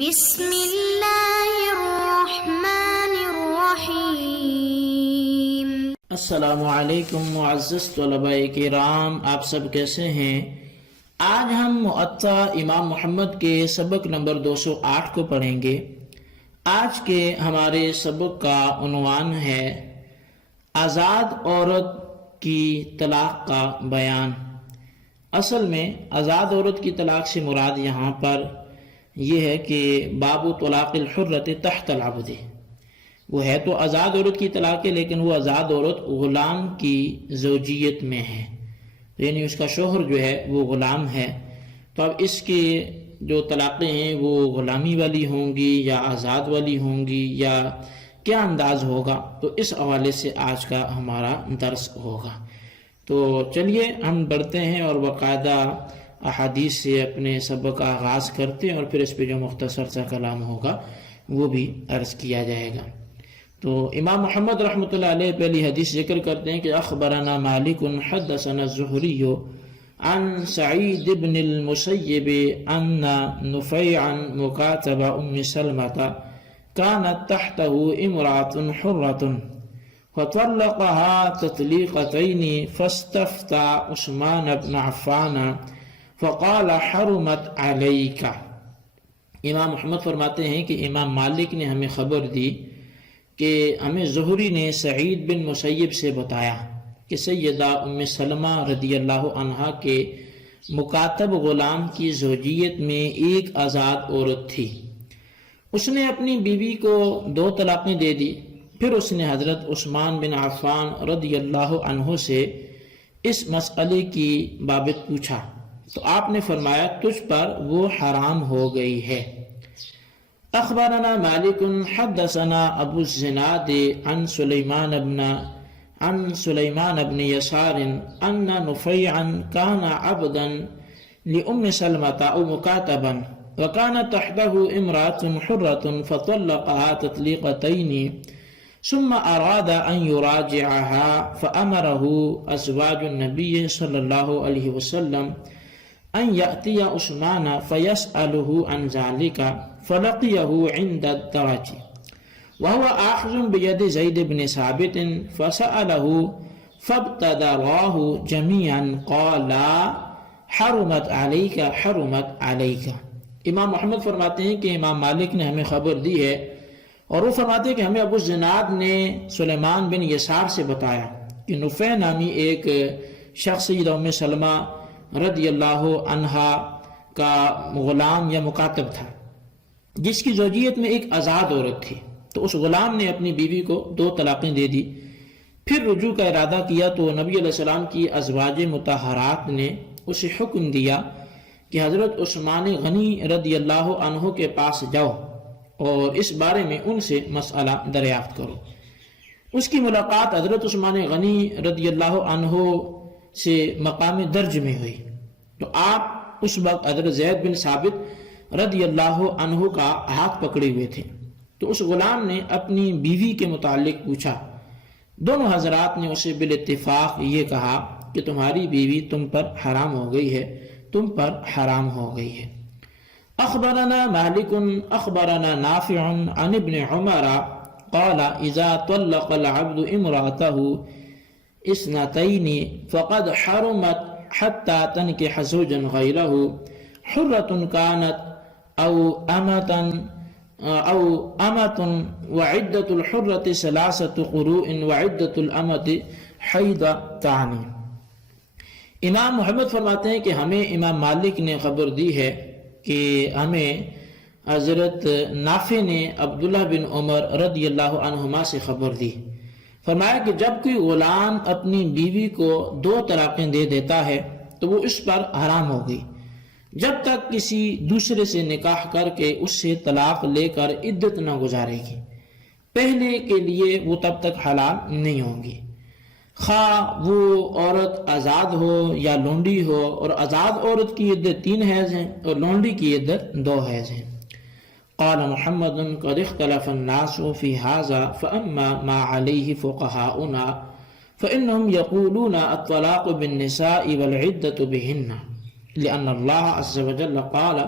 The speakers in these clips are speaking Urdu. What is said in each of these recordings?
بسم اللہ الرحمن الرحیم۔ السلام علیکم معزز طلباء کرام، آپ سب کیسے ہیں؟ آج ہم معطا امام محمد کے سبق نمبر 208 کو پڑھیں گے۔ آج کے ہمارے سبق کا عنوان ہے آزاد عورت کی طلاق کا بیان۔ اصل میں آزاد عورت کی طلاق سے مراد یہاں پر یہ ہے کہ باب طلاق الحرۃ تحت العبد، وہ ہے تو آزاد عورت کی طلاق ہے لیکن وہ آزاد عورت غلام کی زوجیت میں ہے، یعنی اس کا شوہر جو ہے وہ غلام ہے۔ تو اب اس کی جو طلاقیں ہیں وہ غلامی والی ہوں گی یا آزاد والی ہوں گی یا کیا انداز ہوگا، تو اس حوالے سے آج کا ہمارا درس ہوگا۔ تو چلیے ہم بڑھتے ہیں اور باقاعدہ احادیث سے اپنے سبق کا آغاز کرتے ہیں اور پھر اس پہ جو مختصر سا کلام ہوگا وہ بھی عرض کیا جائے گا۔ تو امام محمد رحمۃ اللہ علیہ پہلی حدیث ذکر کرتے ہیں کہ اخبرنا مالک حدثنا الزہری عن سعید بن المسیب ان نفیعا مکاتب ام سلمۃ كانت تحته امرأة حرة فطلقها تطليقتين فاستفتى عثمان بن عفان فقال حرمت علیک۔ امام محمد فرماتے ہیں کہ امام مالک نے ہمیں خبر دی کہ ہمیں زہری نے سعید بن مسیب سے بتایا کہ سیدہ ام سلمہ رضی اللہ عنہا کے مکاتب غلام کی زوجیت میں ایک آزاد عورت تھی، اس نے اپنی بیوی کو 2 طلاقیں دے دی۔ پھر اس نے حضرت عثمان بن عفان رضی اللہ عنہ سے اس مسئلے کی بابت پوچھا تو آپ نے فرمایا تجھ پر وہ حرام ہو گئی ہے۔ اخبرنا مالک حدثنا ابو الزناد عن سلیمان بن یسار ان نفیعا كان عبدا لأم سلمة او مكاتبا وكان تحته امرأة حرة فطلقها تطليقتين ثم أراد أن يراجعها فأمره أزواج النبي صلى الله عليه وسلم أن يأتي عثمان فيسأله عن ذلك فلقيه عند الدرج وهو آخذ بيد زيد بن ثابت فسأله فابتدراه جميعا قال حرمت عليك حرمت عليك۔ امام محمد فرماتے ہیں کہ امام مالک نے ہمیں خبر دی ہے اور وہ فرماتے ہیں کہ ہمیں ابو الزناد نے سلیمان بن یسار سے بتایا کہ نفیع نامی ایک شخص سیدہ ام سلمہ رضی اللہ عنہا کا غلام یا مکاتب تھا جس کی زوجیت میں ایک آزاد عورت تھی، تو اس غلام نے اپنی بیوی کو 2 طلاقیں دے دی۔ پھر رجوع کا ارادہ کیا تو نبی علیہ السلام کی ازواج مطہرات نے اسے حکم دیا کہ حضرت عثمان غنی رضی اللہ عنہ کے پاس جاؤ اور اس بارے میں ان سے مسئلہ دریافت کرو۔ اس کی ملاقات حضرت عثمان غنی رضی اللہ عنہ سے مقام درج میں ہوئی، تو آپ اس وقت حضرت زید بن ثابت رضی اللہ عنہ کا ہاتھ پکڑے ہوئے تھے، تو اس غلام نے اپنی بیوی کے متعلق پوچھا۔ دونوں حضرات نے اسے بالاتفاق یہ کہا کہ تمہاری بیوی تم پر حرام ہو گئی ہے، تم پر حرام ہو گئی ہے۔ اخبرنا مالک اخبرنا نافع عن ابن عمر قال اذا طلق العبد امرأته 2 فقد حرمت حتى تنكح زوجا غيره حرة كانت او امة وعدة الحرة 3 قروء وعدة الامة حيضتان۔ امام محمد فرماتے ہیں کہ ہمیں امام مالک نے خبر دی ہے کہ ہمیں حضرت نافع نے عبداللہ بن عمر رضی اللہ عنہما سے خبر دی، فرمایا کہ جب کوئی غلام اپنی بیوی کو 2 طلاقیں دے دیتا ہے تو وہ اس پر حرام ہو گئی جب تک کسی دوسرے سے نکاح کر کے اس سے طلاق لے کر عدت نہ گزارے گی، پہلے کے لیے وہ تب تک حلال نہیں ہوں گی، خواہ وہ عورت آزاد ہو یا لونڈی ہو، اور آزاد عورت کی عدت 3 حیض ہیں اور لونڈی کی عدت 2 حیض ہیں۔ قال محمد قد اختلف الناس في هذا فأما ما عليه فقهاؤنا فإنهم يقولون الطلاق بالنساء والعدة بهن لأن الله عز وجل قال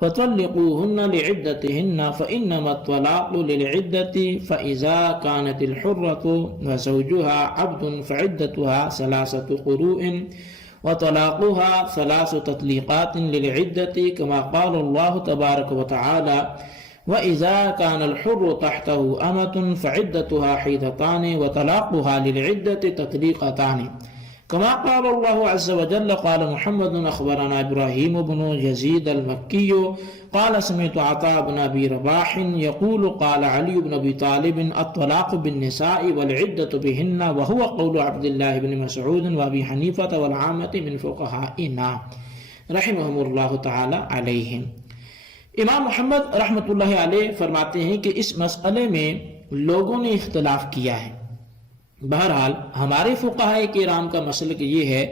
فطلقوهن لعدتهن فإنما الطلاق للعدة فإذا كانت الحرة وزوجها عبد فعدتها 3 قروء وطلاقها 3 تطليقات للعدة كما قال الله تبارك وتعالى وإذا كان الحر تحته أمة فعدتها حيضتان وطلاقها للعدة تطليقتان كما قال الله عز وجل قال محمد أخبرنا إبراهيم بن يزيد المكي قال سمعت عطاء بن أبي رباح يقول قال علي بن أبي طالب الطلاق بالنساء والعدة بهن وهو قول عبد الله بن مسعود وأبي حنيفة والعامة من فقهائنا رحمهم الله تعالی علیہم۔ امام محمد رحمۃ اللہ علیہ فرماتے ہیں کہ اس مسئلے میں لوگوں نے اختلاف کیا ہے۔ بہرحال ہمارے فقہاء کرام کا مسلک یہ ہے،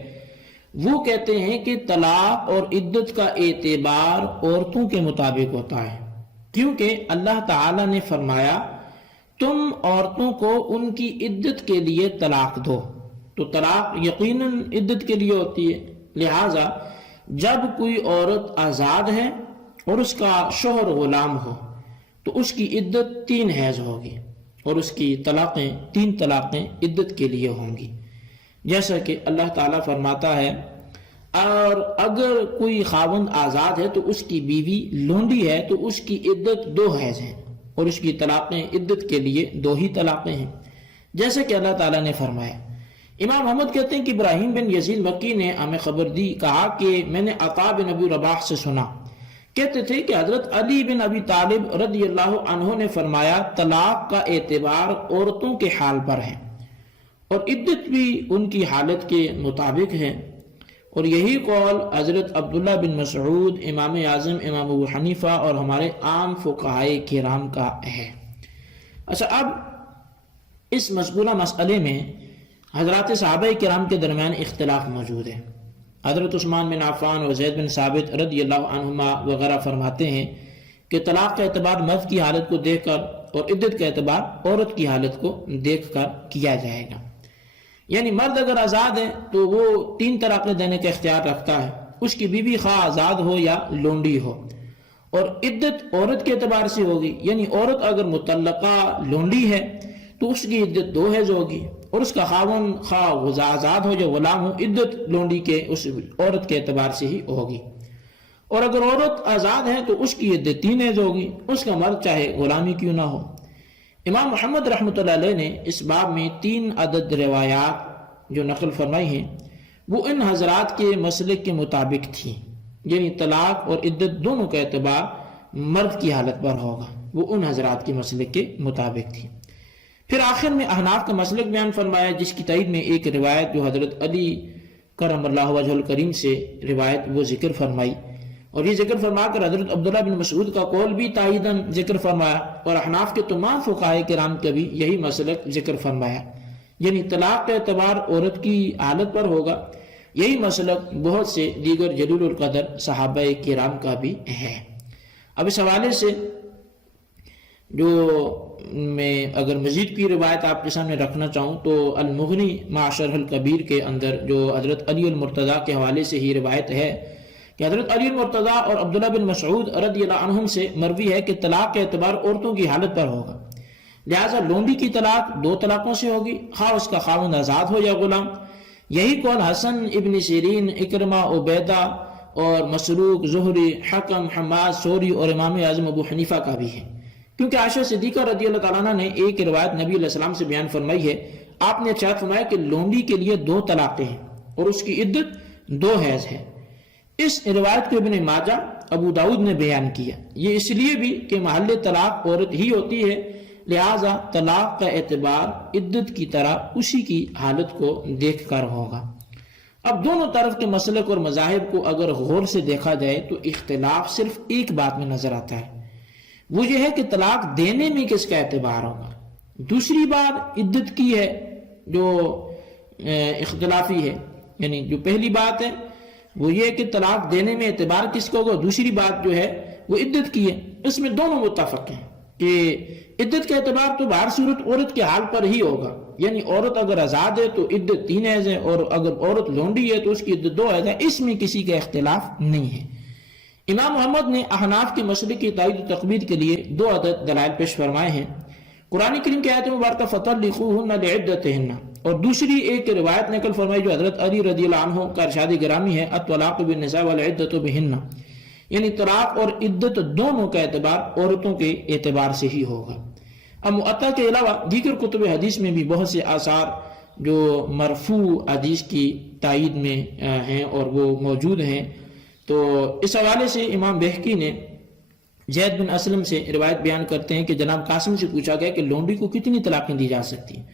وہ کہتے ہیں کہ طلاق اور عدت کا اعتبار عورتوں کے مطابق ہوتا ہے، کیونکہ اللہ تعالی نے فرمایا تم عورتوں کو ان کی عدت کے لیے طلاق دو، تو طلاق یقیناً عدت کے لیے ہوتی ہے، لہٰذا جب کوئی عورت آزاد ہے اور اس کا شوہر غلام ہو تو اس کی عدت 3 حیض ہوگی اور اس کی 3 طلاقیں عدت کے لیے ہوں گی، جیسا کہ اللہ تعالیٰ فرماتا ہے اور اگر کوئی خاوند آزاد ہے تو اس کی بیوی لونڈی ہے تو اس کی عدت 2 حیض ہیں اور اس کی طلاقیں عدت کے لیے 2 ہی طلاقیں ہیں، جیسا کہ اللہ تعالیٰ نے فرمایا۔ امام محمد کہتے ہیں کہ ابراہیم بن یزید مکی نے ہمیں خبر دی، کہا کہ میں نے عطاء بن ابی رباح سے سنا، کہتے تھے کہ حضرت علی بن ابی طالب رضی اللہ عنہ نے فرمایا طلاق کا اعتبار عورتوں کے حال پر ہے اور عدت بھی ان کی حالت کے مطابق ہے، اور یہی قول حضرت عبداللہ بن مسعود، امام اعظم امام ابو حنیفہ اور ہمارے عام فقہائے کرام کا ہے۔ اچھا، اب اس مذکورہ مسئلے میں حضرات صحابہ کرام کے درمیان اختلاف موجود ہے۔ حضرت عثمان بن عفان اور زید بن ثابت رضی اللہ عنہما وغیرہ فرماتے ہیں کہ طلاق کا اعتبار مرد کی حالت کو دیکھ کر اور عدت کا اعتبار عورت کی حالت کو دیکھ کر کیا جائے گا، یعنی مرد اگر آزاد ہے تو وہ 3 طلاقیں دینے کا اختیار رکھتا ہے، اس کی بیوی خواہ آزاد ہو یا لونڈی ہو، اور عدت عورت کے اعتبار سے ہوگی، یعنی عورت اگر مطلقہ لونڈی ہے تو اس کی عدت 2 حیض ہوگی اور اس کا خاوند خواہ آزاد ہو یا غلام ہو، عدت لونڈی کے اس عورت کے اعتبار سے ہی ہوگی، اور اگر عورت آزاد ہے تو اس کی عدت 3 حیض ہوگی، اس کا مرد چاہے غلامی کیوں نہ ہو۔ امام محمد رحمۃ اللہ علیہ نے اس باب میں 3 عدد روایات جو نقل فرمائی ہیں وہ ان حضرات کے مسلک کے مطابق تھیں، یعنی طلاق اور عدت دونوں کا اعتبار مرد کی حالت پر ہوگا، وہ ان حضرات کے مسلک کے مطابق تھی۔ پھر آخر میں احناف کا مسلک بیان فرمایا، جس کی تائید میں ایک روایت جو حضرت علی کرم اللہ وجہ الکریم سے روایت وہ ذکر فرمائی، اور یہ ذکر فرما کر حضرت عبداللہ بن مسعود کا قول بھی تائیداً ذکر فرمایا، اور احناف کے تمام فقہائے کرام کا بھی یہی مسلک ذکر فرمایا، یعنی طلاق کا اعتبار عورت کی حالت پر ہوگا۔ یہی مسلک بہت سے دیگر جلیل القدر صحابہ کرام کا بھی ہے۔ اب اس حوالے سے جو میں اگر مزید کی روایت آپ کے سامنے رکھنا چاہوں تو المغنی مع شرح الکبیر کے اندر جو حضرت علی المرتضیٰ کے حوالے سے ہی روایت ہے کہ حضرت علی المرتضیٰ اور عبداللہ بن مسعود رضی اللہ عنہم سے مروی ہے کہ طلاق کا اعتبار عورتوں کی حالت پر ہوگا، لہٰذا لونڈی کی طلاق 2 طلاقوں سے ہوگی، خواہ اس کا خاوند آزاد ہو یا غلام۔ یہی قول حسن ابن سیرین، اکرمہ، عبیدہ اور مسروق، زہری، حکم، حماد، ثوری اور امام اعظم ابو حنیفہ کا بھی ہے، کیونکہ عائشہ صدیقہ رضی اللہ تعالیٰ عنہ نے ایک روایت نبی علیہ السلام سے بیان فرمائی ہے، آپ نے ارشاد فرمایا کہ لونڈی کے لیے 2 طلاقیں ہیں اور اس کی عدت 2 حیض ہے۔ اس روایت کو ابن ماجہ، ابو داؤد نے بیان کیا، یہ اس لیے بھی کہ محل طلاق عورت ہی ہوتی ہے، لہٰذا طلاق کا اعتبار عدت کی طرح اسی کی حالت کو دیکھ کر ہوگا۔ اب دونوں طرف کے مسلک اور مذاہب کو اگر غور سے دیکھا جائے تو اختلاف صرف ایک بات میں نظر آتا ہے، وہ یہ ہے کہ طلاق دینے میں کس کا اعتبار ہوگا۔ دوسری بات عدت کی ہے جو اختلافی ہے، یعنی جو پہلی بات ہے وہ یہ کہ طلاق دینے میں اعتبار کس کا ہوگا، دوسری بات جو ہے وہ عدت کی ہے، اس میں دونوں متفق ہیں کہ عدت کا اعتبار تو بہر صورت عورت کے حال پر ہی ہوگا، یعنی عورت اگر آزاد ہے تو عدت 3 حیض ہے، اور اگر عورت لونڈی ہے تو اس کی عدت 2 حیض ہے، اس میں کسی کا اختلاف نہیں ہے۔ امام محمد نے احناف کے مسئلے کی تائید و تقویت کے لیے 2 عدد دلائل پیش فرمائے ہیں۔ قرآن کریم کی آیت مبارکہ فَطَلِّقُوهُنَّ لِعِدَّتِهِنَّ، اور دوسری ایک روایت نقل فرمائی جو حضرت علی رضی اللہ عنہ کا ارشاد گرامی ہے الطلاق بالنساء والعدۃ بہن، یعنی طلاق اور عدت دونوں کا اعتبار عورتوں کے اعتبار سے ہی ہوگا۔ اب مؤطا کے علاوہ دیگر کتب حدیث میں بھی بہت سے آثار جو مرفوع حدیث کی تائید میں ہیں اور وہ موجود ہیں، تو اس حوالے سے امام بہقی نے زید بن اسلم سے روایت بیان کرتے ہیں کہ جناب قاسم سے پوچھا گیا کہ لونڈی کو کتنی طلاقیں دی جا سکتی ہیں؟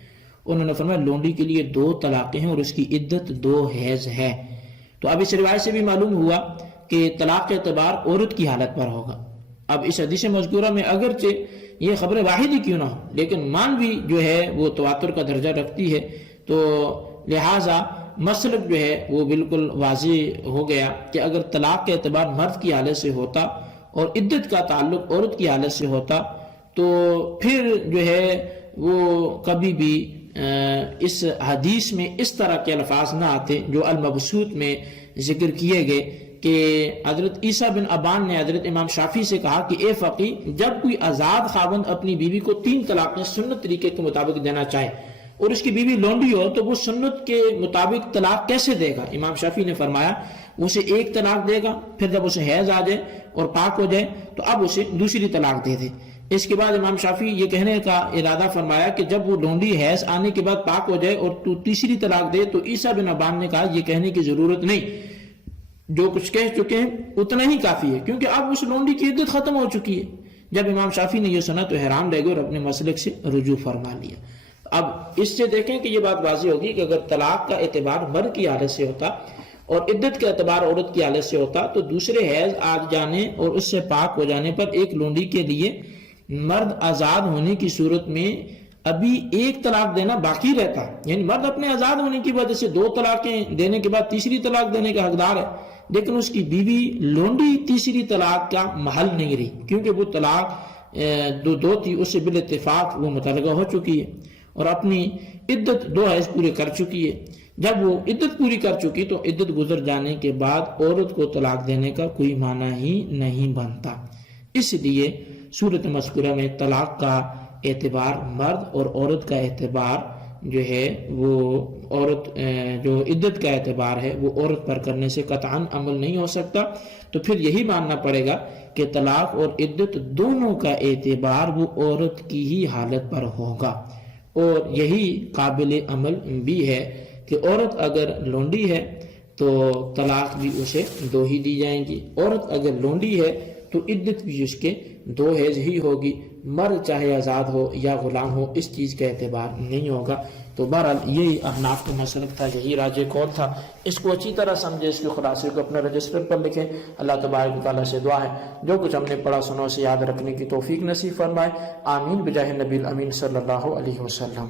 انہوں نے فرمایا لونڈی کے لیے 2 طلاقیں ہیں اور اس کی عدت 2 حیض ہے۔ تو اب اس روایت سے بھی معلوم ہوا کہ طلاق کا اعتبار عورت کی حالت پر ہوگا۔ اب اس حدیث مذکورہ میں اگرچہ یہ خبر واحد ہی کیوں نہ ہو، لیکن مانوی جو ہے وہ تواتر کا درجہ رکھتی ہے، تو لہٰذا مسلک جو ہے وہ بالکل واضح ہو گیا کہ اگر طلاق کا اعتبار مرد کی حالت سے ہوتا اور عدت کا تعلق عورت کی حالت سے ہوتا تو پھر جو ہے وہ کبھی بھی اس حدیث میں اس طرح کے الفاظ نہ آتے جو المبسوط میں ذکر کیے گئے کہ حضرت عیسیٰ بن ابان نے حضرت امام شافعی سے کہا کہ اے فقی، جب کوئی آزاد خاوند اپنی بیوی کو 3 طلاقیں سنت طریقے کے مطابق دینا چاہے اور اس کی بیوی لونڈی ہو تو وہ سنت کے مطابق طلاق کیسے دے گا؟ امام شافعی نے فرمایا اسے 1 طلاق دے گا، پھر جب اسے حیض آ جائے اور پاک ہو جائے تو اب اسے دوسری طلاق دے دے۔ اس کے بعد امام شافعی یہ کہنے کا ارادہ فرمایا کہ جب وہ لونڈی حیض آنے کے بعد پاک ہو جائے اور تو تیسری طلاق دے، تو عیسیٰ بن ابان نے کہا یہ کہنے کی ضرورت نہیں، جو کچھ کہہ چکے ہیں اتنا ہی کافی ہے، کیونکہ اب اس لونڈی کی عدت ختم ہو چکی ہے۔ جب امام شافعی نے یہ سنا تو حیران رہ گئے اور اپنے مسلک سے رجوع فرما لیا۔ اب اس سے دیکھیں کہ یہ بات واضح ہوگی کہ اگر طلاق کا اعتبار مرد کی حالت سے ہوتا اور عدت کا اعتبار عورت کی حالت سے ہوتا تو دوسرے حیض آ جانے اور اس سے پاک ہو جانے پر ایک لونڈی کے لیے مرد آزاد ہونے کی صورت میں ابھی 1 طلاق دینا باقی رہتا، یعنی مرد اپنے آزاد ہونے کی وجہ سے 2 طلاقیں دینے کے بعد تیسری طلاق دینے کا حقدار ہے، لیکن اس کی بیوی لونڈی تیسری طلاق کا محل نہیں رہی، کیونکہ وہ طلاق دو تھی، اس سے بالاتفاق وہ متعلقہ ہو چکی ہے اور اپنی عدت 2 حیض پورے کر چکی ہے۔ جب وہ عدت پوری کر چکی تو عدت گزر جانے کے بعد عورت کو طلاق دینے کا کوئی معنی ہی نہیں بنتا۔ اس لیے صورت مذکورہ میں طلاق کا اعتبار مرد اور عورت کا اعتبار جو ہے وہ عورت جو عدت کا اعتبار ہے وہ عورت پر کرنے سے قطعاً عمل نہیں ہو سکتا، تو پھر یہی ماننا پڑے گا کہ طلاق اور عدت دونوں کا اعتبار وہ عورت کی ہی حالت پر ہوگا، اور یہی قابل عمل بھی ہے کہ عورت اگر لونڈی ہے تو طلاق بھی اسے 2 ہی دی جائیں گی، عورت اگر لونڈی ہے تو عدت بھی اس کے 2 حیض ہی ہوگی، مرد چاہے آزاد ہو یا غلام ہو اس چیز کا اعتبار نہیں ہوگا۔ تو بہرحال یہی احناف کا مسلک تھا، یہی راجح قول تھا، اس کو اچھی طرح سمجھے، اس کے خلاصے کو اپنے رجسٹر پر لکھیں۔ اللہ تبارک و تعالیٰ سے دعا ہے جو کچھ ہم نے پڑھا سنو سے یاد رکھنے کی توفیق نصیب فرمائے، آمین بجاہ نبی الامین صلی اللہ علیہ وسلم۔